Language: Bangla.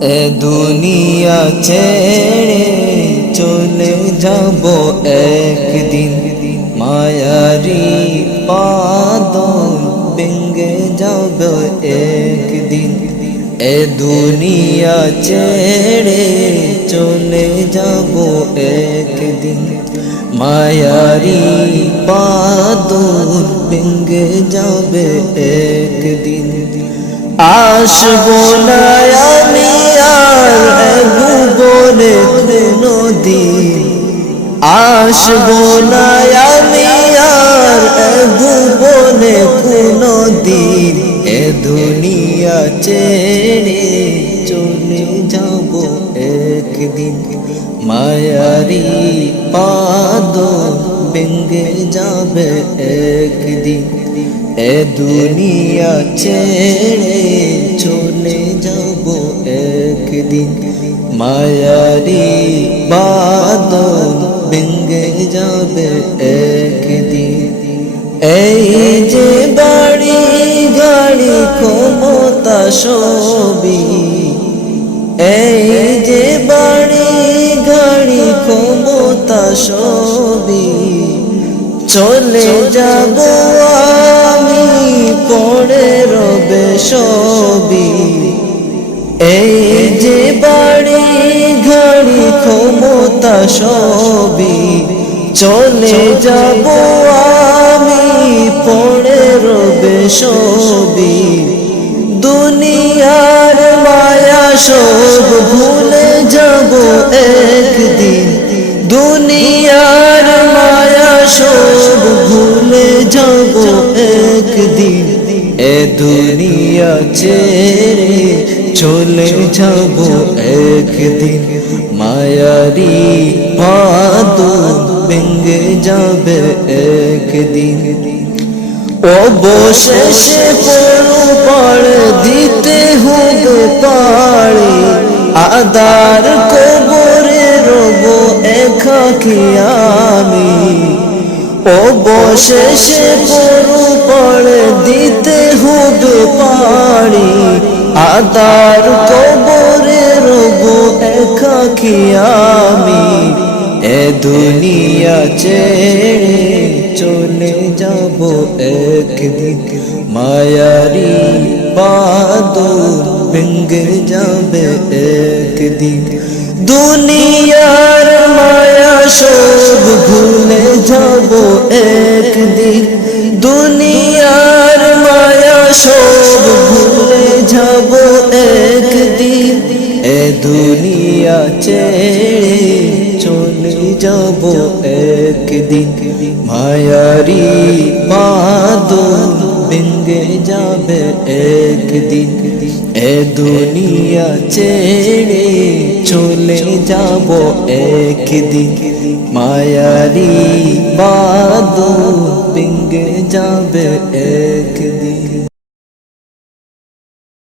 এ দুনিয়া ছেড়ে চলে যাব একদিন, মায়ারি বাদল ভেঙে যাবে একদিন। এ দুনিয়া ছেড়ে চলে যাব একদিন, মায়ারি বাদল ভেঙে যাবে একদিন। আসবো না আমি আর ভুবনে কোনদিন, আসবো না আমি আর ভুবনে কোনদিন। এ দুনিয়া ছেড়ে চলে যাব একদিন, মায়ারি বাদল ভেঙে যাবে একদিন। এ দুনিয়া ছেড়ে চলে যাব একদিন, মায়ারি বাদল ভেঙে যাবে একদিন। এই যে বাড়ি গাড়ি ক্ষমতা সবই, এই যে বাড়ি গাড়ি ক্ষমতা সবই চলে যাব আমি, পড়ে রবে সবই। এই যে বাড়ি গাড়ি ক্ষমতা সবই চলে যাব আমি, পড়ে রবে সবই। দুনিয়ার মায়া সব ভুলে যাব একদিন, দুনিয়ার মায়া সব ভুলে যাব একদিন। এ দুনিয়া ছেড়ে চলে যাব একদিন, মায়ারি বাদল ভেঙে যাবে একদিন। অবশেষে পরপার দিতে হবে পারে, আদার কবরে রব একাকী আমি। অবশেষে পরপার দিতে হবে পারে, আদার কবরে রব একাকী আমি। এ দুনিয়া ছেড়ে চলে যাব একদিন, মায়ারি বাদল ভেঙে যাবে একদিন। দুনিয়ার মায়া সব ভুলে যাব একদিন, দুনিয়ার মায়া সব ভুলে যাব একদিন। এ দুনিয়া ছেড়ে চলে যাব একদিন, মায়ারি বাদল ভেঙে যাবে একদিন। এ দুনিয়া ছেড়ে চলে যাব একদিন, মায়ারি বাদল ভেঙে যাবে একদিন।